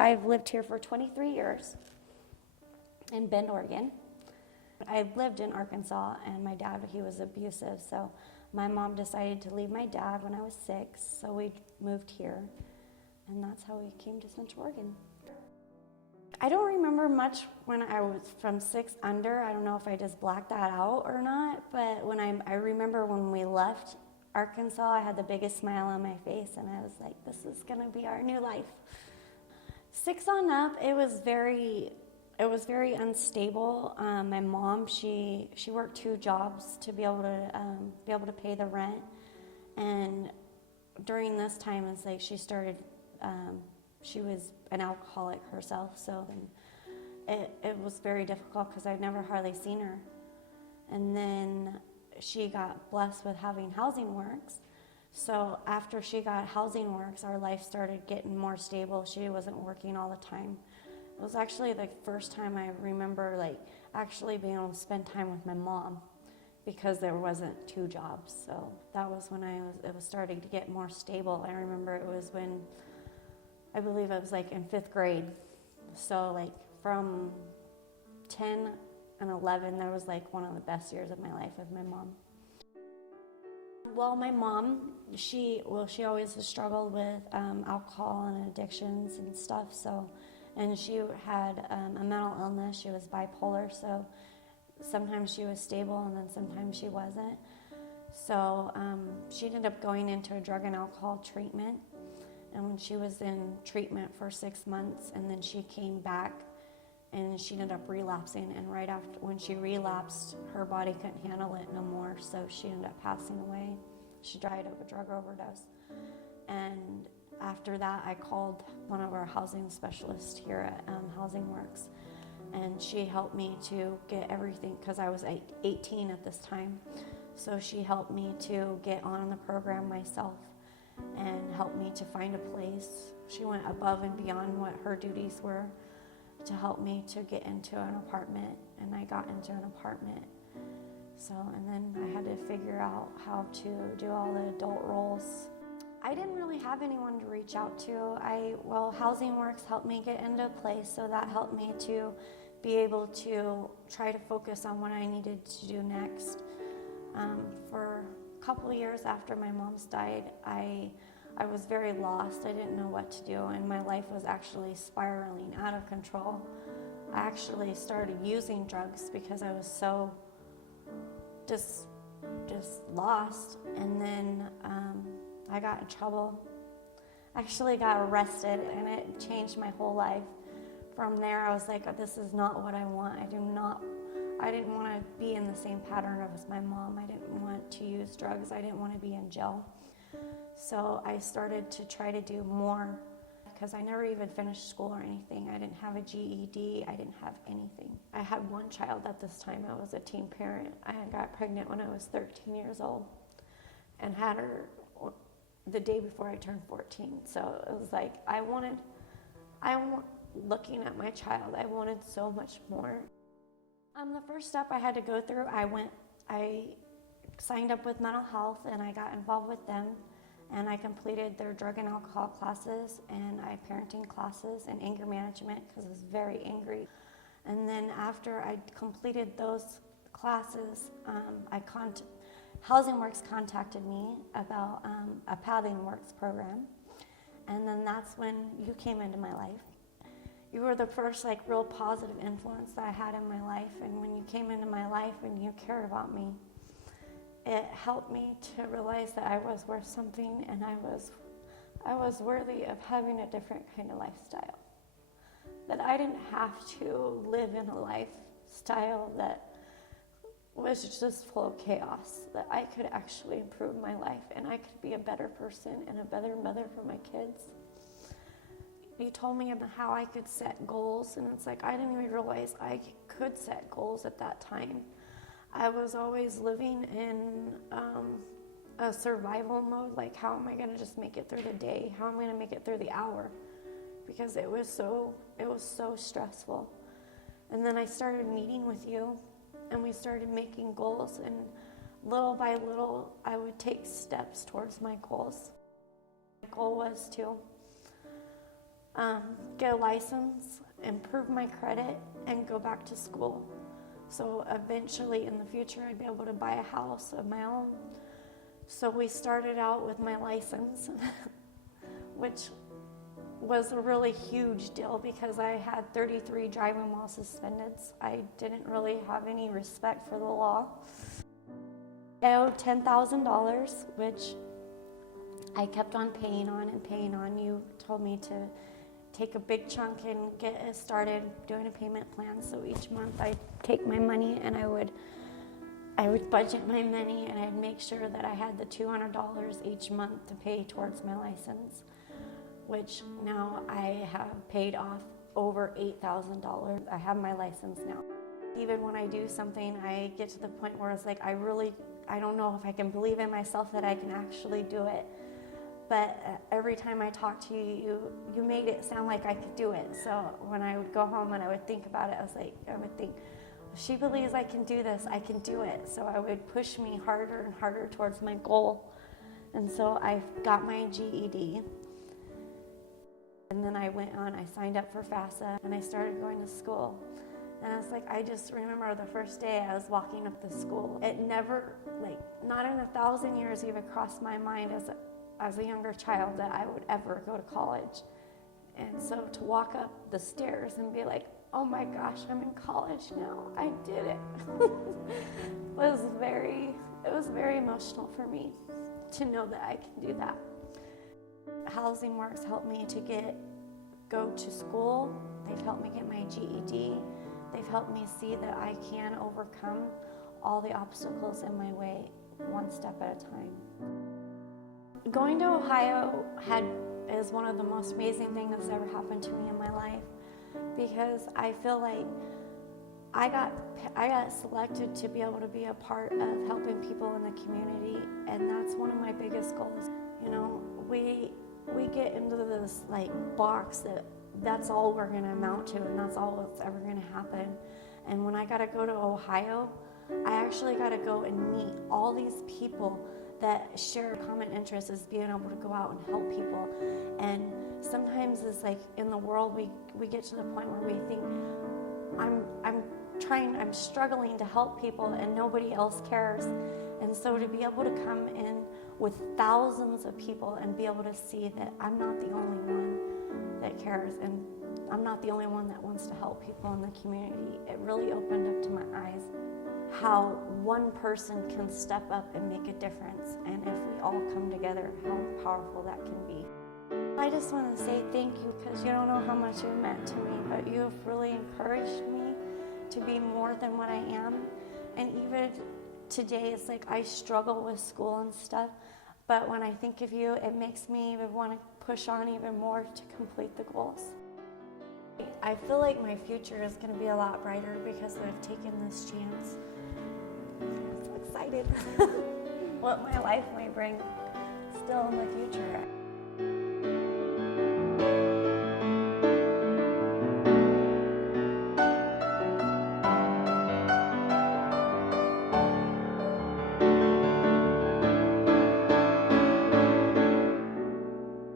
I've lived here for 23 years in Bend, Oregon. I lived in Arkansas, and my dad, he was abusive, so my mom decided to leave my dad when I was 6, so we moved here, and that's how we came to Central Oregon. I don't remember much when I was from 6 under. I don't know if I just blacked that out or not, but when I remember when we left Arkansas, I had the biggest smile on my face, and I was like, this is gonna be our new life. 6 on up, it was very unstable. My mom, she worked 2 jobs to be able to pay the rent, and during this time, it's like she started. She was an alcoholic herself, so it was very difficult because I'd never hardly seen her. And then she got blessed with having Housing Works. So after she got Housing Works, our life started getting more stable. She wasn't working all the time. It was actually the first time I remember actually being able to spend time with my mom, because there wasn't 2 jobs. So that was when it was starting to get more stable. I remember it was when, I believe it was in 5th grade. So from 10 and 11, that was one of the best years of my life with my mom. Well, my mom, she always has struggled with alcohol and addictions and stuff. So, and she had a mental illness. She was bipolar. So sometimes she was stable and then sometimes she wasn't. So she ended up going into a drug and alcohol treatment. And when she was in treatment for 6 months, and then she came back and she ended up relapsing. And right after, when she relapsed, her body couldn't handle it no more, so she ended up passing away. She died of a drug overdose. And after that, I called one of our housing specialists here at Housing Works, and she helped me to get everything, because I was 18 at this time. So she helped me to get on the program myself and helped me to find a place. She went above and beyond what her duties were to help me to get into an apartment, and I got into an apartment. So, and then I had to figure out how to do all the adult roles. I didn't really have anyone to reach out to. Housing Works helped me get into a place, so that helped me to be able to try to focus on what I needed to do next. For a couple of years after my mom's died, I was very lost. I didn't know what to do, and my life was actually spiraling out of control. I actually started using drugs because I was so just lost, and then I got in trouble. I actually got arrested, and it changed my whole life. From there, I was like, this is not what I want. I didn't want to be in the same pattern as my mom. I didn't want to use drugs. I didn't want to be in jail. So I started to try to do more, because I never even finished school or anything. I didn't have a GED. I didn't have anything. I had 1 child at this time. I was a teen parent. I had got pregnant when I was 13 years old and had her the day before I turned 14. So it was like looking at my child, I wanted so much more. The first step I had to go through, I signed up with mental health, and I got involved with them, and I completed their drug and alcohol classes, and parenting classes and anger management, because I was very angry. And then after I completed those classes, Housing Works contacted me about a Pathing Works program, and then that's when you came into my life. You were the first real positive influence that I had in my life, and when you came into my life and you cared about me, it helped me to realize that I was worth something, and I was worthy of having a different kind of lifestyle. That I didn't have to live in a lifestyle that was just full of chaos, that I could actually improve my life, and I could be a better person and a better mother for my kids. You told me about how I could set goals, and it's I didn't even realize I could set goals at that time. I was always living in a survival mode, how am I going to just make it through the day? How am I going to make it through the hour? Because it was so stressful. And then I started meeting with you, and we started making goals, and little by little, I would take steps towards my goals. My goal was to get a license, improve my credit, and go back to school. So eventually in the future I'd be able to buy a house of my own. So we started out with my license, which was a really huge deal because I had 33 driving while suspended. I didn't really have any respect for the law. I owed $10,000, which I kept on paying on and paying on. You told me to take a big chunk and get it started doing a payment plan. So each month I'd take my money and I would budget my money, and I'd make sure that I had the $200 each month to pay towards my license, which now I have paid off over $8,000. I have my license now. Even when I do something, I get to the point where it's like, I don't know if I can believe in myself that I can actually do it. But every time I talk to you, you made it sound like I could do it. So when I would go home and I would think about it, I would think, if she believes I can do this, I can do it. So I would push me harder and harder towards my goal. And so I got my GED. And then I signed up for FAFSA, and I started going to school. And I was like, I just remember the first day I was walking up to school. It never, not in 1,000 years even crossed my mind as a younger child that I would ever go to college. And so to walk up the stairs and be like, oh my gosh, I'm in college now, I did it, it was very emotional for me to know that I can do that. Housing Works helped me to go to school. They've helped me get my GED. They've helped me see that I can overcome all the obstacles in my way, one step at a time. Going to Ohio is one of the most amazing things that's ever happened to me in my life, because I feel like I got selected to be able to be a part of helping people in the community, and that's one of my biggest goals. You know, we get into this box that's all we're going to amount to, and that's all that's ever going to happen. And when I got to go to Ohio, I actually got to go and meet all these people that share common interests, is being able to go out and help people. And sometimes it's like in the world we get to the point where we think I'm struggling to help people and nobody else cares. And so to be able to come in with thousands of people and be able to see that I'm not the only one that cares, and I'm not the only one that wants to help people in the community, it really opened up to my eyes how one person can step up and make a difference, and if we all come together, how powerful that can be. I just want to say thank you, because you don't know how much you meant to me, but you have really encouraged me to be more than what I am. And even today, it's like I struggle with school and stuff, but when I think of you, it makes me even want to push on even more to complete the goals. I feel like my future is going to be a lot brighter because I've taken this chance. I'm so excited what my life may bring still in the future.